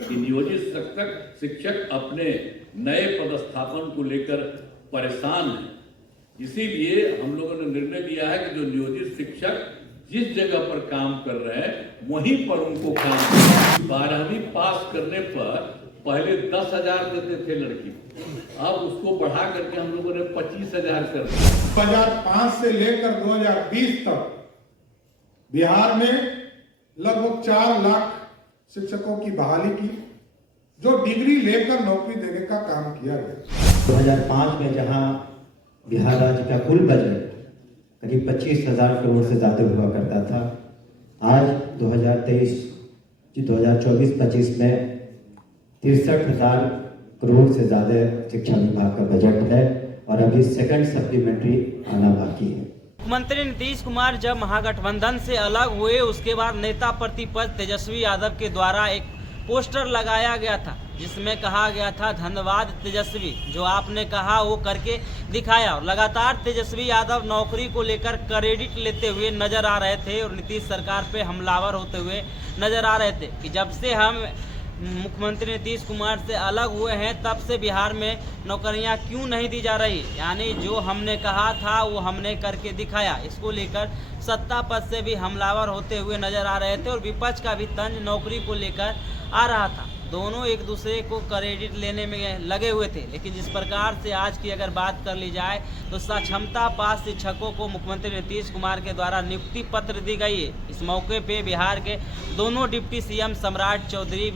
कि नियोजित शिक्षक अपने नए पदस्थापन को लेकर परेशान हैं। इसीलिए हम लोगों ने निर्णय लिया है कि जो नियोजित शिक्षक जिस जगह पर काम कर रहे हैं वहीं पर उनको काम 12वीं पास करने पर पहले 10,000 देते थे लड़की, अब उसको बढ़ा करके हम लोगों ने 25,000 कर दिया। 2005 से लेकर 2020 तक बिहार में लगभग 4 लाख शिक्षकों की बहाली की, जो डिग्री लेकर नौकरी देने का काम किया गया। 2005 में जहां बिहार राज्य का कुल बजट करीब 25,000 करोड़ से ज्यादा हुआ करता था, आज 2024-25 में 63,000 करोड़ से ज्यादा शिक्षा विभाग का बजट है और अभी सेकंड सप्लीमेंट्री आना बाकी है। मुख्यमंत्री नीतीश कुमार जब महागठबंधन से अलग हुए उसके बाद नेता प्रतिपक्ष तेजस्वी यादव के द्वारा एक पोस्टर लगाया गया था जिसमें कहा गया था धन्यवाद तेजस्वी, जो आपने कहा वो करके दिखाया। और लगातार तेजस्वी यादव नौकरी को लेकर क्रेडिट लेते हुए नजर आ रहे थे और नीतीश सरकार पे हमलावर होते हुए नजर आ रहे थे कि जब से हम मुख्यमंत्री नीतीश कुमार से अलग हुए हैं तब से बिहार में नौकरियां क्यों नहीं दी जा रही, यानी जो हमने कहा था वो हमने करके दिखाया। इसको लेकर सत्ता पद से भी हमलावर होते हुए नजर आ रहे थे और विपक्ष का भी तंज नौकरी को लेकर आ रहा था। दोनों एक दूसरे को क्रेडिट लेने में लगे हुए थे। लेकिन जिस प्रकार से आज की अगर बात कर ली जाए तो सक्षमता पास शिक्षकों को मुख्यमंत्री नीतीश कुमार के द्वारा नियुक्ति पत्र दी गई है। इस मौके पे बिहार के दोनों डिप्टी सीएम सम्राट चौधरी,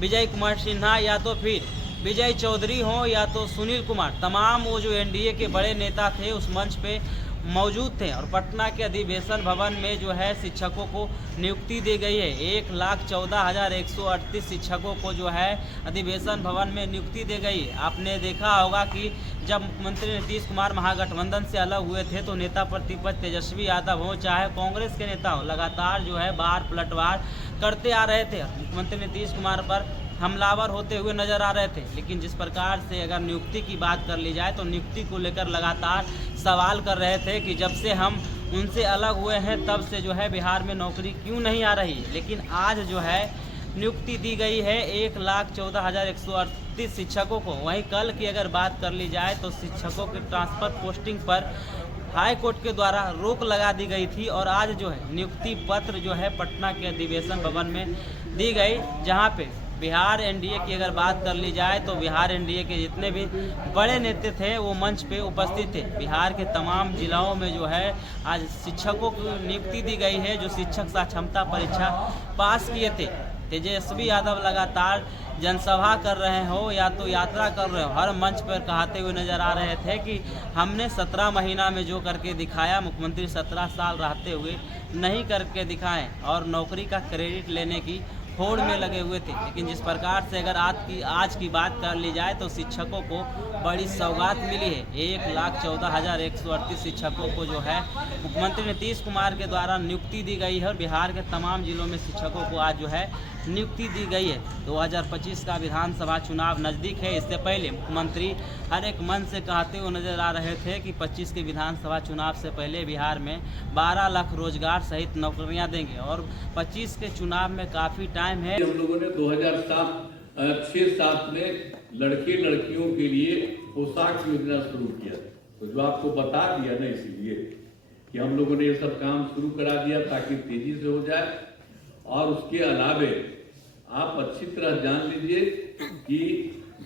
विजय कुमार सिन्हा या तो फिर विजय चौधरी हो या तो सुनील कुमार, तमाम वो जो एनडीए के बड़े नेता थे उस मंच पे मौजूद थे। और पटना के अधिवेशन भवन में जो है शिक्षकों को नियुक्ति दी गई है। 1,14,138 शिक्षकों को जो है अधिवेशन भवन में नियुक्ति दी गई है। आपने देखा होगा कि जब मुख्यमंत्री नीतीश कुमार महागठबंधन से अलग हुए थे तो नेता प्रतिपक्ष तेजस्वी यादव हो चाहे कांग्रेस के नेता हो, लगातार जो है बार पलटवार करते आ रहे थे, मुख्यमंत्री नीतीश कुमार पर हमलावर होते हुए नजर आ रहे थे। लेकिन जिस प्रकार से अगर नियुक्ति की बात कर ली जाए तो नियुक्ति को लेकर लगातार सवाल कर रहे थे कि जब से हम उनसे अलग हुए हैं तब से जो है बिहार में नौकरी क्यों नहीं आ रही। लेकिन आज जो है नियुक्ति दी गई है 1,14,138 शिक्षकों को। वहीं कल की अगर बात कर ली जाए तो शिक्षकों के ट्रांसफर पोस्टिंग पर हाई कोर्ट के द्वारा रोक लगा दी गई थी और आज जो है नियुक्ति पत्र जो है पटना के अधिवेशन भवन में दी गई, जहां पे बिहार एनडीए की अगर बात कर ली जाए तो बिहार एनडीए के जितने भी बड़े नेता थे वो मंच पे उपस्थित थे। बिहार के तमाम जिलों में जो है आज शिक्षकों को नियुक्ति दी गई है जो शिक्षक सक्षमता परीक्षा पास किए थे। तेजस्वी यादव लगातार जनसभा कर रहे हो या तो यात्रा कर रहे हो, हर मंच पर कहते हुए नजर आ रहे थे कि हमने 17 महीना में जो करके दिखाया मुख्यमंत्री 17 साल रहते हुए नहीं करके दिखाएं और नौकरी का क्रेडिट लेने की होड़ में लगे हुए थे। लेकिन जिस प्रकार से अगर आज की बात कर ली जाए तो शिक्षकों को बड़ी सौगात मिली है। 1,14,138 शिक्षकों को जो है मुख्यमंत्री नीतीश कुमार के द्वारा नियुक्ति दी गई है और बिहार के तमाम जिलों में शिक्षकों को आज जो है नियुक्ति दी गई है। 2025 का विधानसभा चुनाव नज़दीक है। इससे पहले मुख्यमंत्री हर एक मन से कहते हुए नजर आ रहे थे कि 25 के विधानसभा चुनाव से पहले बिहार में 12 लाख रोजगार सहित नौकरियां देंगे और 25 के चुनाव में काफ़ी टाइम है। हम लोगों ने 2006-7 में लड़के लड़कियों के लिए पोशाक योजना शुरू किया, तो जो आपको बता दिया ना, इसीलिए कि हम लोगों ने ये सब काम शुरू करा दिया ताकि तेजी से हो जाए। और उसके अलावे आप अच्छी तरह जान लीजिए कि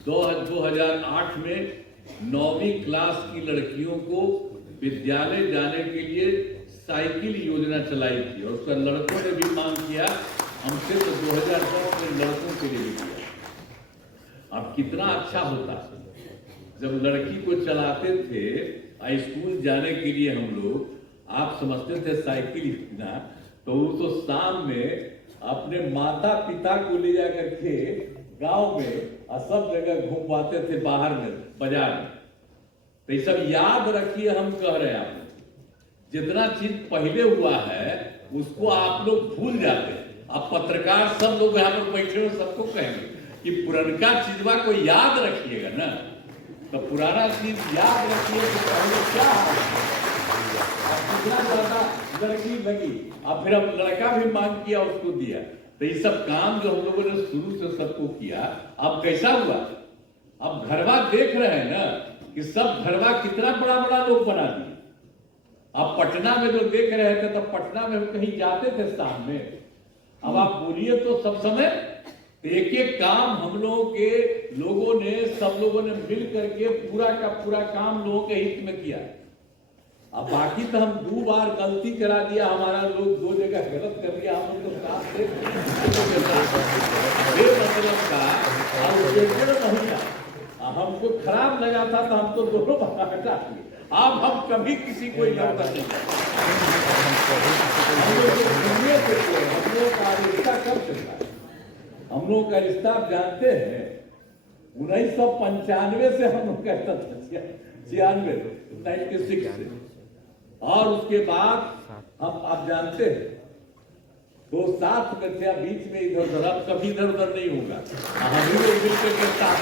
2008 में 9वीं क्लास की लड़कियों को विद्यालय जाने के लिए साइकिल योजना चलाई थी और उसका लड़कों ने भी मांग किया, हमसे तो 2010 में लड़कों के लिए भी किया। अब कितना अच्छा होता जब लड़की को चलाते थे स्कूल जाने के लिए हम लोग, आप समझते थे साइकिल योजना, तो वो तो शाम में अपने माता पिता को ले जाकर के गांव में और सब जगह घूमवाते थे बाहर में, बाजार में। तो ये सब याद रखिए, हम कह रहे हैं आप जितना चीज पहले हुआ है उसको आप लोग भूल जाते हैं। अब पत्रकार सब लोग यहाँ पर बैठे हुए सबको कहेंगे कि पुराना चीजवा को याद रखिएगा ना, तो पुराना चीज याद रखिए कि पहले क्या कितना ज्यादा लड़की लगी और फिर अब लड़का भी मांग किया उसको दिया। तो ये सब काम जो हम लोगों ने शुरू से सबको किया, अब कैसा हुआ? अब घरवा देख रहे हैं ना कि सब घरवा कितना बड़ा बड़ा लोग बना दिए। अब पटना में जो देख रहे थे, तब पटना में कहीं जाते थे शाम में, अब आप बोलिए तो सब समय एक एक काम हम लोगों के लोगों ने, सब लोगों ने मिल करके पूरा का पूरा काम लोगों के हित में किया। अब बाकी तो हम 2 बार गलती करा दिया, हमारा लोग 2 जगह गलत कर दिया, हम लोग तो साथ थे, मतलब का हमको खराब लगा था तो हम तो दोनों बार हटा दिए। अब हम कभी किसी को इजाजत नहीं हम लोग का रिश्ता कब चलता है? हम लोग का रिश्ता आप जानते हैं 1995 से हम लोग का रिश्ता था, 96 से, और उसके बाद हम आप जानते हैं तो साथ में थे, बीच में इधर उधर, अब कभी इधर उधर नहीं होगा। हम ही लोग मिलकर के साथ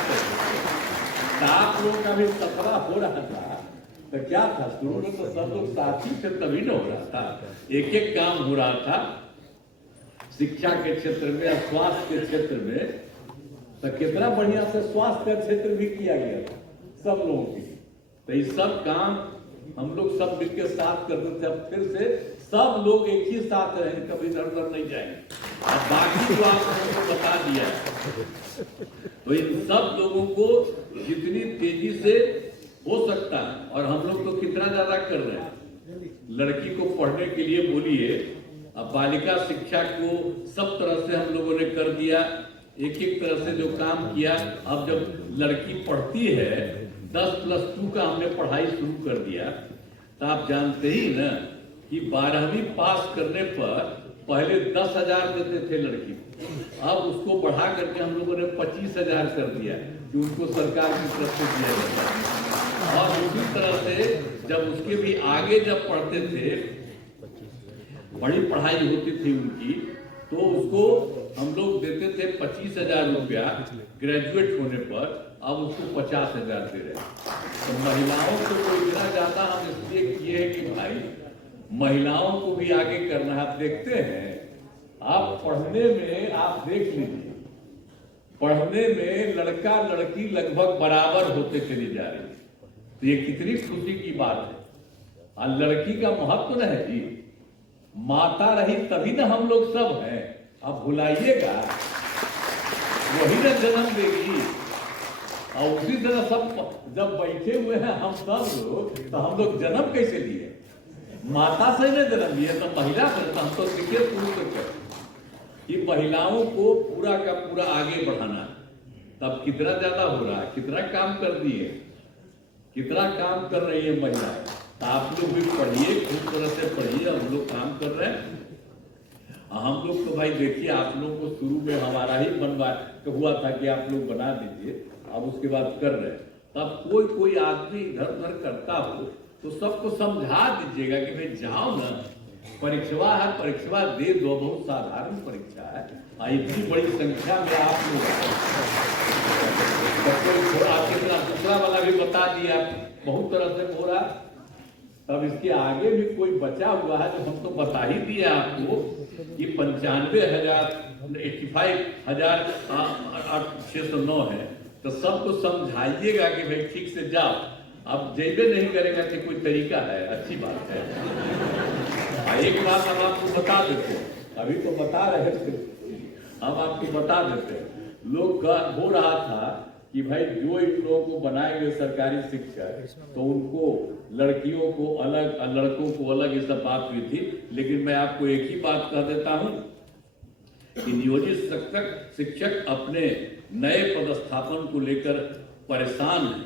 आप लोगों का भी सफरा हो रहा था, तो क्या था शुरू में तो सब लोग साथी थे, तभी न हो रहा था, एक एक काम हो रहा था। शिक्षा के क्षेत्र में या स्वास्थ्य के क्षेत्र में तो कितना बढ़िया से स्वास्थ्य का क्षेत्र भी किया गया था सब लोगों की। तो ये सब काम हम लोग सब मिलकर साथ करते थे। अब फिर से सब लोग एक ही साथ रहेंगे, कभी इधर उधर नहीं जाएंगे। अब बाकी जो आप लोगों को बता दिया, तो इन सब लोगों को जितनी तेजी से हो सकता है, और हम लोग तो कितना ज्यादा कर रहे हैं लड़की को पढ़ने के लिए, बोलिए। अब बालिका शिक्षा को सब तरह से हम लोगों ने कर दिया, एक एक तरह से जो काम किया। अब जब लड़की पढ़ती है 10+2 का हमने पढ़ाई शुरू कर दिया, तो आप जानते ही ना कि 12वीं पास करने पर पहले 10,000 देते थे लड़की, अब उसको बढ़ा करके हम लोगों ने 25,000 कर दिया कि उनको सरकार की तरफ से दिया जाता है। और उसी तरह से जब उसके भी आगे जब पढ़ते थे, बड़ी पढ़ाई होती थी उनकी, तो उसको हम लोग देते थे 25,000 रुपया ग्रेजुएट होने पर, अब उसको 50,000 दे रहे हैं। तो महिलाओं को तो इतना ज्यादा हम इसलिए किए हैं कि भाई महिलाओं को भी आगे करना है। आप देखते हैं, आप पढ़ने में आप देख लीजिए, पढ़ने में लड़का लड़की लगभग बराबर होते चले जा रहे हैं, तो ये कितनी खुशी की बात है। और लड़की का महत्व न है जी, माता रही तभी ना हम लोग सब हैं। अब भुलाइएगा, वही ना जन्म देगी, और उसी तरह सब जब बैठे हुए हैं हम सब लोग, तो हम लोग जन्म कैसे लिए? माता से न जन्म लिए, तो महिला से। हम तो सीखे पुरुष कि महिलाओं को पूरा का पूरा आगे बढ़ाना। तब कितना ज्यादा हो रहा है, कितना काम कर दिए, कितना काम कर रही है महिलाएं। तो आप लोग भी पढ़िए, खूब तरह से पढ़िए, हम लोग काम कर रहे हैं। हम लोग तो भाई देखिए, आप लोग को शुरू में हमारा ही बनवा हुआ था कि आप लोग बना दीजिए, अब उसके बाद कर रहे हैं। तब कोई आदमी इधर उधर करता हो तो सबको समझा दीजिएगा कि भाई जाओ ना, परीक्षा है, परीक्षा दे दो, बहुत साधारण परीक्षा है, इतनी बड़ी संख्या में आप लोग दूसरा वाला भी बता दिया, बहुत तरह से हो रहा। तब इसके आगे भी कोई बचा हुआ है जो हम तो बता ही दिए आपको कि 85,609 है। तो सबको समझाइएगा कि भाई ठीक से जाओ। अब जेबे नहीं करेगा कि कोई तरीका है, अच्छी बात है। एक बात हम आपको बता देते हैं, अभी तो बता रहे थे, हम आपको बता देते हैं। लोग हो रहा था कि भाई जो इन लोगों को बनाएंगे सरकारी शिक्षक, तो उनको लड़कियों को अलग, लड़कों को अलग, ये सब बात हुई थी। लेकिन मैं आपको एक ही बात कह देता हूं कि नियोजित शिक्षक अपने नए पदस्थापन को लेकर परेशान है।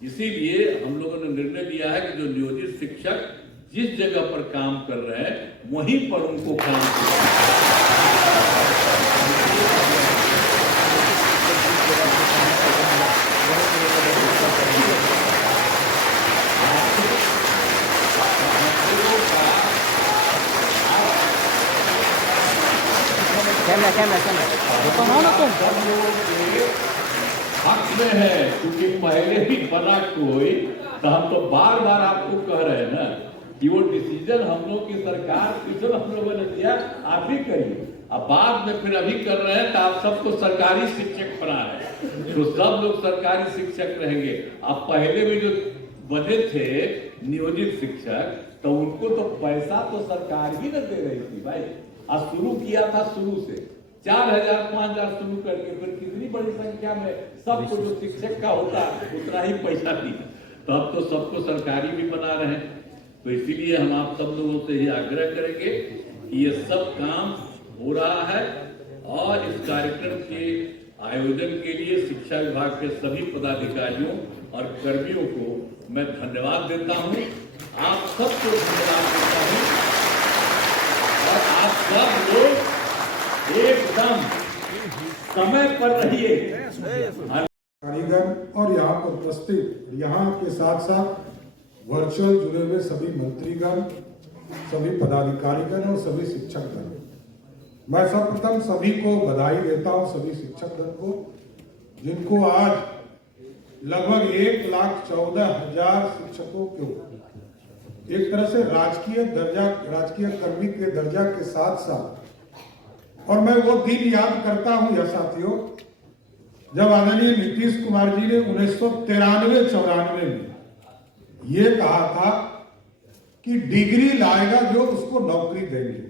इसीलिए हम लोगों ने निर्णय लिया है कि जो नियोजित शिक्षक जिस जगह पर काम कर रहे हैं वहीं पर उनको काम करना हक में है, क्योंकि पहले भी बना कोई, तो हम तो बार बार आपको कह रहे हैं ना कि वो डिसीजन हम लोग की सरकार, हम लोगों ने दिया, आप ही करिए। अब बाद में फिर अभी कर रहे हैं तो आप सबको सरकारी शिक्षक बना रहे हैं, तो सब लोग सरकारी शिक्षक रहेंगे। अब पहले में जो बने थे नियोजित शिक्षक, तो उनको तो पैसा तो सरकार ही न दे रही थी भाई। आज शुरू किया था, शुरू से 4,000 5,000 शुरू करके फिर कितनी बड़ी संख्या में सबको जो शिक्षक का होता उतना ही पैसा दिया, तो अब तो सबको सरकारी भी बना रहे हैं। तो इसीलिए हम आप सब लोगों से ये आग्रह करेंगे कि ये सब काम हो रहा है, और इस कार्यक्रम के आयोजन के लिए शिक्षा विभाग के सभी पदाधिकारियों और कर्मियों को मैं धन्यवाद देता हूं, आप सबको धन्यवाद देता हूं, और आप सब लोग एकदम समय पर रहिए। कारीगर और यहाँ पर उपस्थित, यहाँ के साथ साथ वर्चुअल जुड़े हुए सभी मंत्रीगण, सभी पदाधिकारीगण और सभी शिक्षकगण, मैं सर्वप्रथम सभी को बधाई देता हूं, सभी शिक्षकगण को, जिनको आज लगभग 1,14,000 शिक्षकों को एक तरह से राजकीय कर्मी के दर्जा के साथ साथ, और मैं वो दिन याद करता हूं यह साथियों, जब आदरणीय नीतीश कुमार जी ने 1993-94 में ये कहा था कि डिग्री लाएगा जो उसको नौकरी देंगे।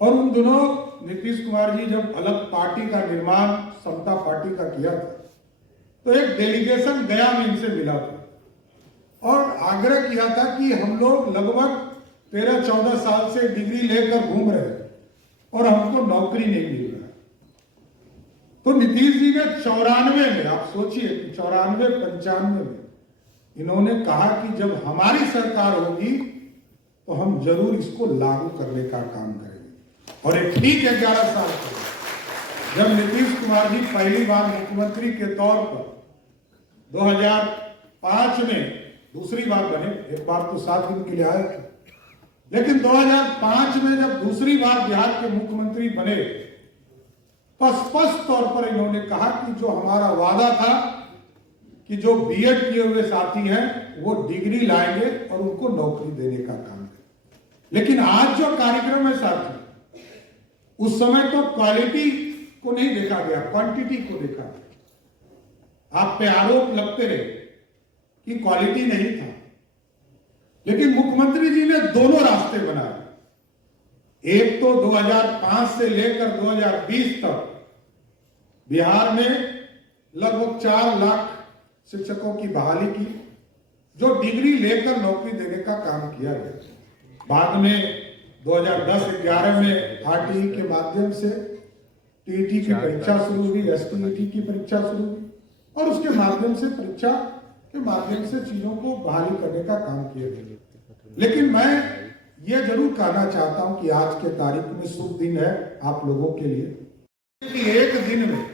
और उन दिनों नीतीश कुमार जी जब अलग पार्टी का निर्माण समता पार्टी का किया था, तो एक डेलीगेशन गया में इनसे मिला था और आग्रह किया था कि हम लोग लगभग 13-14 साल से डिग्री लेकर घूम रहे हैं और हमको नौकरी नहीं मिल रहा। तो नीतीश जी ने 94 में, आप सोचिए 94-95 में इन्होंने कहा कि जब हमारी सरकार होगी तो हम जरूर इसको लागू करने का काम करेंगे। और एक ठीक 11 साल पहले जब नीतीश कुमार जी पहली बार मुख्यमंत्री के तौर पर 2005 में दूसरी बार बने, एक बार तो 7 दिन के लिए आए थे, लेकिन 2005 में जब दूसरी बार बिहार के मुख्यमंत्री बने तो स्पष्ट तौर पर इन्होंने कहा कि जो हमारा वादा था कि जो बीएड किए हुए साथी हैं वो डिग्री लाएंगे और उनको नौकरी देने का काम करें। लेकिन आज जो कार्यक्रम है साथी, उस समय तो क्वालिटी को नहीं देखा गया, क्वांटिटी को देखा गया। आप पे आरोप लगते रहे कि क्वालिटी नहीं था, लेकिन मुख्यमंत्री जी ने दोनों रास्ते बनाए। एक तो 2005 से लेकर 2020 तक बिहार में लगभग 4 लाख शिक्षकों की बहाली की, जो डिग्री लेकर नौकरी देने का काम किया गया। बाद में 2010-11 में आरटीई के माध्यम से टीईटी की परीक्षा शुरू हुई, एसटीईटी की परीक्षा शुरू हुई, और उसके माध्यम से परीक्षा के माध्यम से चीजों को बहाली करने का काम किया गया। लेकिन मैं ये जरूर कहना चाहता हूं कि आज के तारीख में शुभ दिन है आप लोगों के लिए कि एक दिन में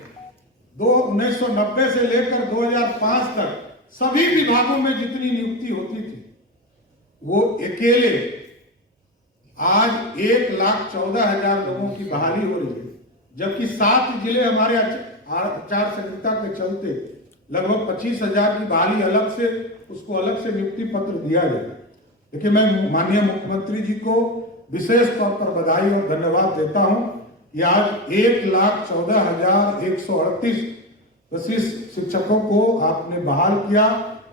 1990 से लेकर 2005 तक सभी विभागों में जितनी नियुक्ति होती थी वो अकेले आज 1,14,000 लोगों की बहाली हो रही है, जबकि 7 जिले हमारे आचार संहिता के चलते लगभग 25,000 की बहाली अलग से, उसको अलग से नियुक्ति पत्र दिया गया। लेकिन मैं माननीय मुख्यमंत्री जी को विशेष तौर पर बधाई और धन्यवाद देता हूं कि आज 1,14,138 वरिष्ठ शिक्षकों को आपने बहाल किया,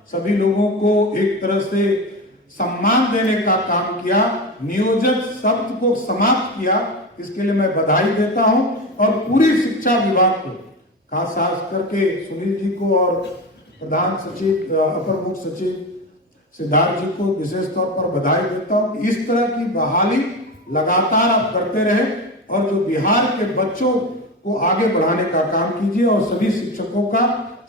सभी लोगों को एक तरह से सम्मान देने का काम किया, नियोजक शब्द को समाप्त किया, इसके लिए मैं बधाई देता हूं। और पूरी शिक्षा विभाग को, खास करके सुनील जी को और प्रधान सचिव अपर मुख्य सचिव सिद्धार्थ जी को विशेष तौर पर बधाई देता हूं। इस तरह की बहाली लगातार आप करते रहे और जो बिहार के बच्चों को आगे बढ़ाने का काम कीजिए और सभी शिक्षकों का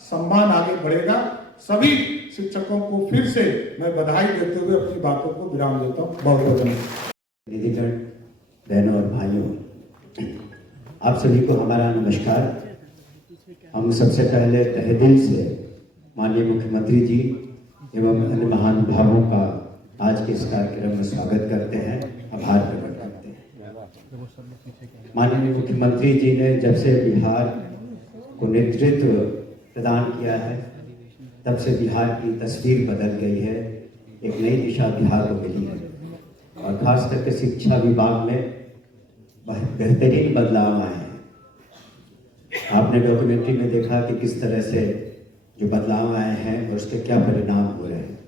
सम्मान आगे बढ़ेगा। सभी शिक्षकों को फिर से मैं बधाई देते हुए अपनी बातों को विराम देता हूँ। बहुत बहुत धन्यवाद। दीदीगण, बहनों और भाइयों, आप सभी को हमारा नमस्कार। हम सबसे पहले तहे दिल से माननीय मुख्यमंत्री जी एवं अन्य महानुभावों का आज के इस कार्यक्रम में स्वागत करते हैं, आभार प्रकट करते हैं। माननीय मुख्यमंत्री जी ने जब से बिहार को नेतृत्व प्रदान किया है तब से बिहार की तस्वीर बदल गई है, एक नई दिशा बिहार को मिली है। और खास करके शिक्षा विभाग में बेहतरीन बदलाव आए हैं। आपने डॉक्यूमेंट्री में देखा कि किस तरह से जो बदलाव आए हैं और उसके क्या परिणाम हो रहे हैं।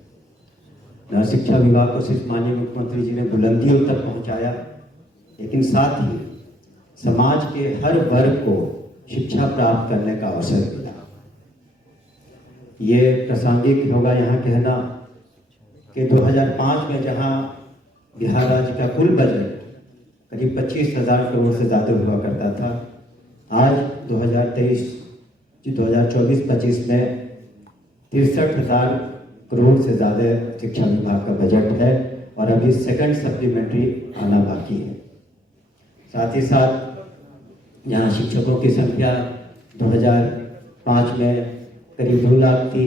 न शिक्षा विभाग को सिर्फ माननीय मुख्यमंत्री जी ने बुलंदियों तक पहुंचाया, लेकिन साथ ही समाज के हर वर्ग को शिक्षा प्राप्त करने का अवसर मिला। ये प्रासंगिक होगा यहाँ कहना कि 2005 में जहाँ बिहार राज्य का कुल बजट करीब 25,000 करोड़ से ज़्यादा हुआ करता था, आज 2024-25 में 63,000 करोड़ से ज़्यादा शिक्षा विभाग का बजट है और अभी सेकंड सप्लीमेंट्री आना बाकी है। साथ ही साथ यहाँ शिक्षकों की संख्या 2005 में करीब 2 लाख थी,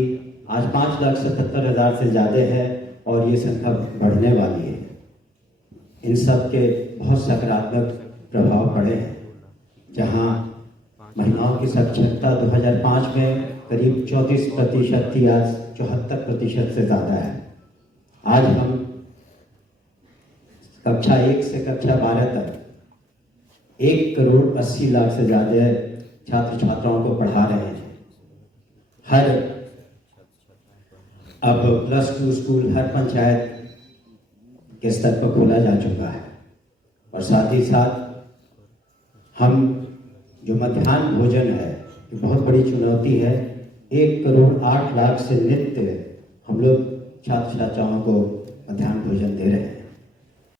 आज 5,77,000 से ज़्यादा है और ये संख्या बढ़ने वाली है। इन सब के बहुत सकारात्मक प्रभाव पड़े हैं। जहाँ महिलाओं की साक्षरता 2005 में करीब 34% थी, आज 74% से ज़्यादा है। आज हम कक्षा 1 से कक्षा 12 तक 1,80,00,000 से ज़्यादा छात्र छात्राओं को पढ़ा रहे हैं। अब +2 स्कूल हर पंचायत के स्तर पर खोला जा चुका है। और साथ ही साथ हम जो मध्याह्न भोजन है, ये बहुत बड़ी चुनौती है। 1,08,00,000 से नित्य हम लोग छात्र छात्राओं को मध्याह्न भोजन दे रहे हैं।